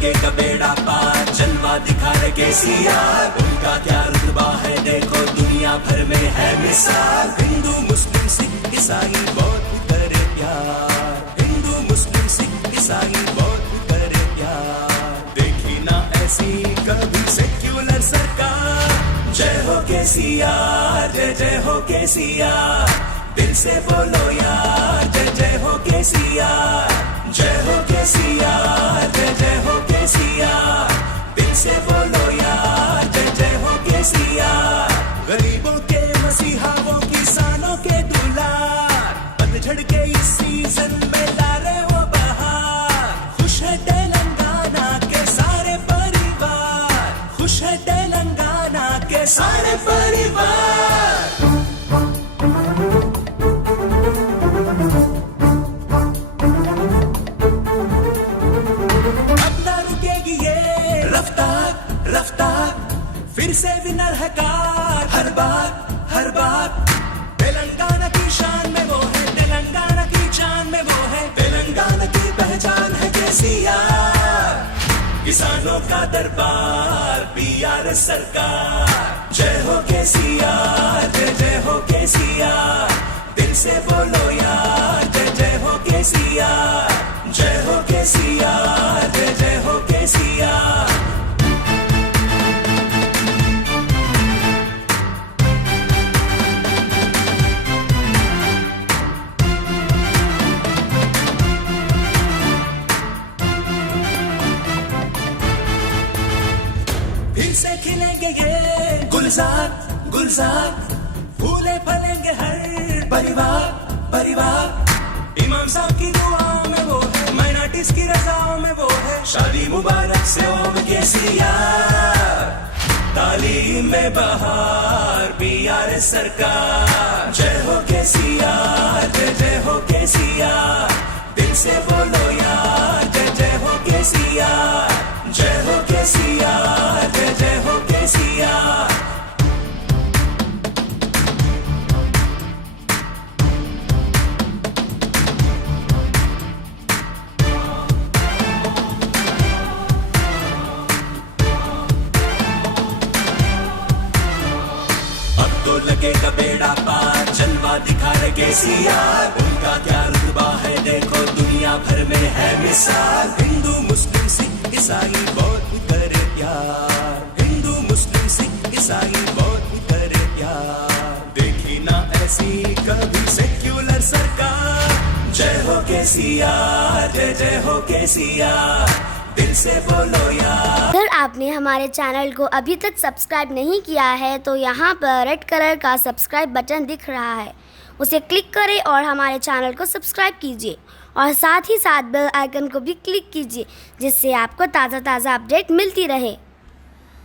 लगेगा बेड़ा पार, जलवा दिखा रहे केसीआर। उनका क्या रुतबा है देखो, दुनिया भर में है मिसाल। हिंदू मुस्लिम सिख ईसाई बौद्ध करे प्यार, हिंदू मुस्लिम सिख ईसाई बौद्ध करे प्यार। देखी ना ऐसी कभी सेक्युलर सरकार। जय हो केसीआर, जय जय हो केसीआर, दिल से बोलो यार, जय जय हो केसीआर। जय हो केसीआर, जय जय हो केसीआर, दिल से बोलो यार, जय जय हो केसीआर। गरीबों के मसीहा वो किसानों के दुलार, पतझड़ के इस सीजन में ला रहे हो बहार। खुश है तेलंगाना के सारे परिवार, खुश है तेलंगाना के सारे परिवार। फिर से विनर है कार, हर बार तेलंगाना की शान में वो है, तेलंगाना की जान में वो है, तेलंगाना की पहचान है केसीआर। किसानों का दरबार, पीआर सरकार। जय हो केसीआर, जय जय हो केसीआर, दिल से बोलो यार, जय जय हो केसीआर। जय हो केसीआर, जय जय हो केसीआर। फिर से खिलेंगे ये गुलजार गुलजार, फूले फलेंगे हर परिवार। इमाम साहब की दुआओं में वो है, माइनॉरिटीज की रजाओं में वो है। शादी मुबारक से ओम केसीआर, तालीम में बहार, पीआर सरकार। जय हो केसीआर, जय जय हो केसीआर, दिल से बोलो यार, जय जय हो केसीआर। जय हो केसीआर, जय जय हो केसीआर। अब तो लगेगा बेड़ा पार, जलवा दिखा रहे केसीआर। उनका क्या रुतबा है देखो, दुनिया भर में है मिसाल। हिंदू मुस्लिम सिख ईसाई बौद्ध करे प्यार, हिंदू मुस्लिम सिख ईसाई बौद्ध करे प्यार। देखी ना ऐसी कभी सेक्युलर सरकार। जय हो केसीआर, जय जय हो केसीआर, दिल से बोलो यार। अगर आपने हमारे चैनल को अभी तक सब्सक्राइब नहीं किया है तो यहाँ पर रेड कलर का सब्सक्राइब बटन दिख रहा है, उसे क्लिक करें और हमारे चैनल को सब्सक्राइब कीजिए और साथ ही साथ बेल आइकन को भी क्लिक कीजिए, जिससे आपको ताज़ा अपडेट मिलती रहे।